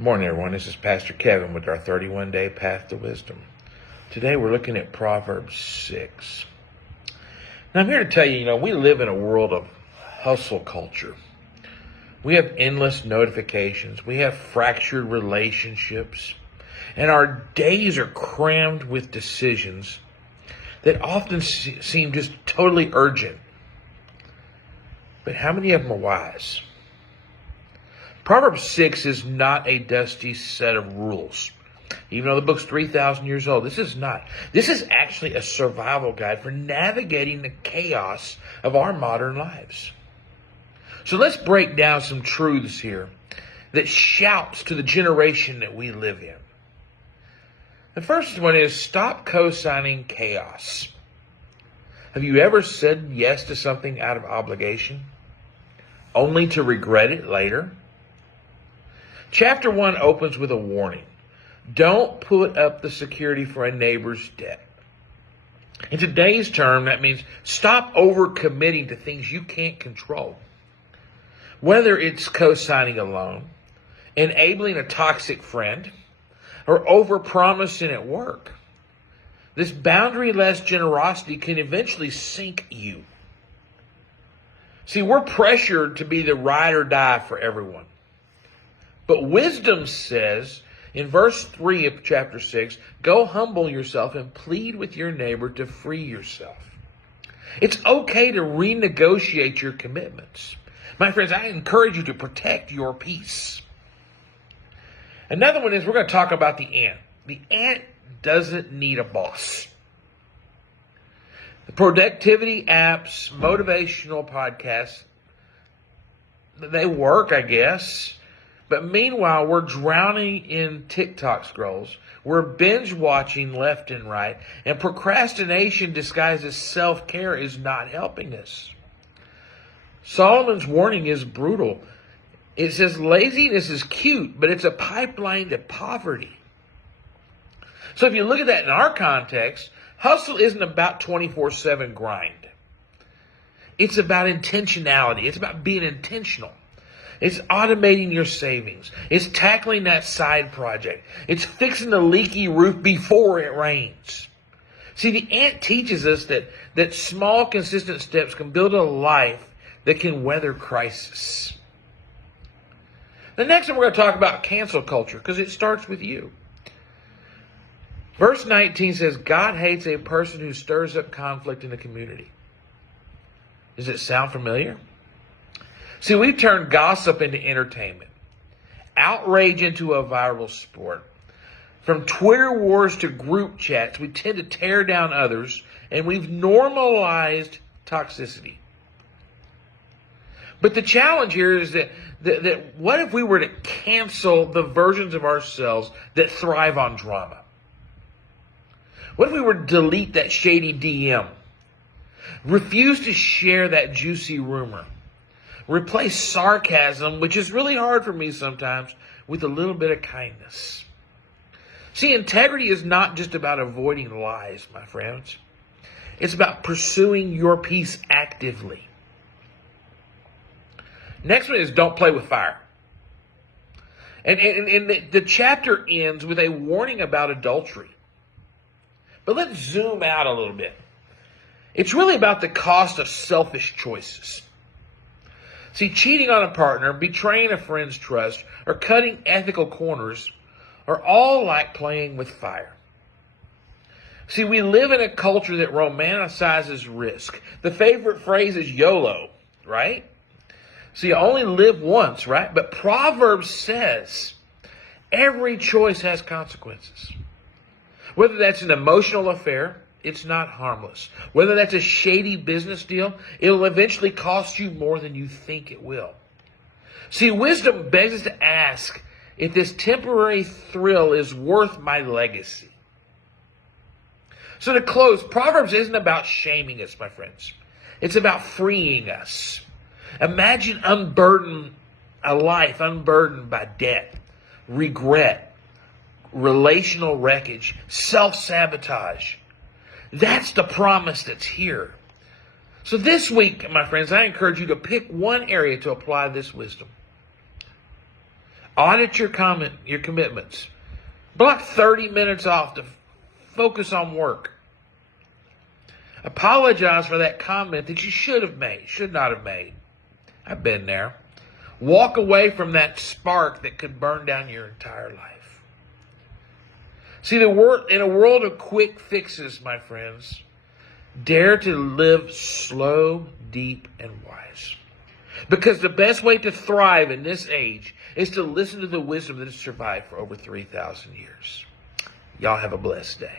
Morning, everyone. This is Pastor Kevin with our 31-day Path to Wisdom. Today we're looking at Proverbs 6. Now I'm here to tell you, we live in a world of hustle culture. We have endless notifications. We have fractured relationships. And our days are crammed with decisions that often seem just totally urgent. But how many of them are wise? Proverbs 6 is not a dusty set of rules. Even though the book's 3,000 years old, this is not. This is actually a survival guide for navigating the chaos of our modern lives. So let's break down some truths here that shouts to the generation that we live in. The first one is stop co-signing chaos. Have you ever said yes to something out of obligation, only to regret it later? Chapter 1 opens with a warning. Don't put up the security for a neighbor's debt. In today's term, that means stop overcommitting to things you can't control. Whether it's co-signing a loan, enabling a toxic friend, or overpromising at work, this boundary-less generosity can eventually sink you. See, we're pressured to be the ride or die for everyone. But wisdom says, in verse 3 of chapter 6, go humble yourself and plead with your neighbor to free yourself. It's okay to renegotiate your commitments. My friends, I encourage you to protect your peace. Another one is we're going to talk about the ant. The ant doesn't need a boss. The productivity apps, motivational podcasts, they work, I guess. But meanwhile, we're drowning in TikTok scrolls. We're binge watching left and right. And procrastination disguised as self-care is not helping us. Solomon's warning is brutal. It says laziness is cute, but it's a pipeline to poverty. So if you look at that in our context, hustle isn't about 24/7 grind. It's about intentionality. It's about being intentional. It's automating your savings. It's tackling that side project. It's fixing the leaky roof before it rains. See, the ant teaches us that small, consistent steps can build a life that can weather crisis. The next one we're going to talk about cancel culture because it starts with you. Verse 19 says, God hates a person who stirs up conflict in the community. Does it sound familiar? See, we've turned gossip into entertainment, outrage into a viral sport. From Twitter wars to group chats, we tend to tear down others, and we've normalized toxicity. But the challenge here is that what if we were to cancel the versions of ourselves that thrive on drama? What if we were to delete that shady DM? Refuse to share that juicy rumor? Replace sarcasm, which is really hard for me sometimes, with a little bit of kindness. See, integrity is not just about avoiding lies, my friends. It's about pursuing your peace actively. Next one is don't play with fire. And the chapter ends with a warning about adultery. But let's zoom out a little bit. It's really about the cost of selfish choices. See, cheating on a partner, betraying a friend's trust, or cutting ethical corners are all like playing with fire. See, we live in a culture that romanticizes risk. The favorite phrase is YOLO, right? So you only live once, right? But Proverbs says every choice has consequences. Whether that's an emotional affair, it's not harmless. Whether that's a shady business deal, it'll eventually cost you more than you think it will. See, wisdom begs us to ask if this temporary thrill is worth my legacy. So to close, Proverbs isn't about shaming us, my friends. It's about freeing us. Imagine a life unburdened by debt, regret, relational wreckage, self-sabotage. That's the promise that's here. So this week, my friends, I encourage you to pick one area to apply this wisdom. Audit your commitments. Block 30 minutes off to focus on work. Apologize for that comment that you should not have made. I've been there. Walk away from that spark that could burn down your entire life. See, in a world of quick fixes, my friends, dare to live slow, deep, and wise. Because the best way to thrive in this age is to listen to the wisdom that has survived for over 3,000 years. Y'all have a blessed day.